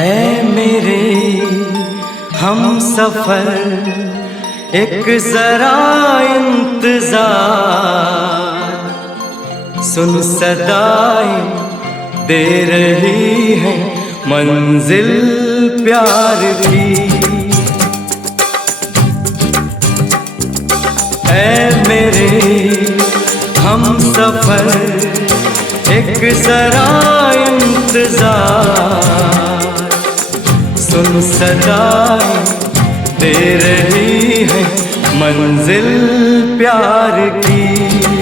ऐ मेरे हम सफर एक जरा इंतजार, सुन सदाएं दे रही है मंजिल प्यार की। ऐ मेरे हम सफर एक जरा इंतजार, सुन सदाएं दे रही है मंजिल प्यार की।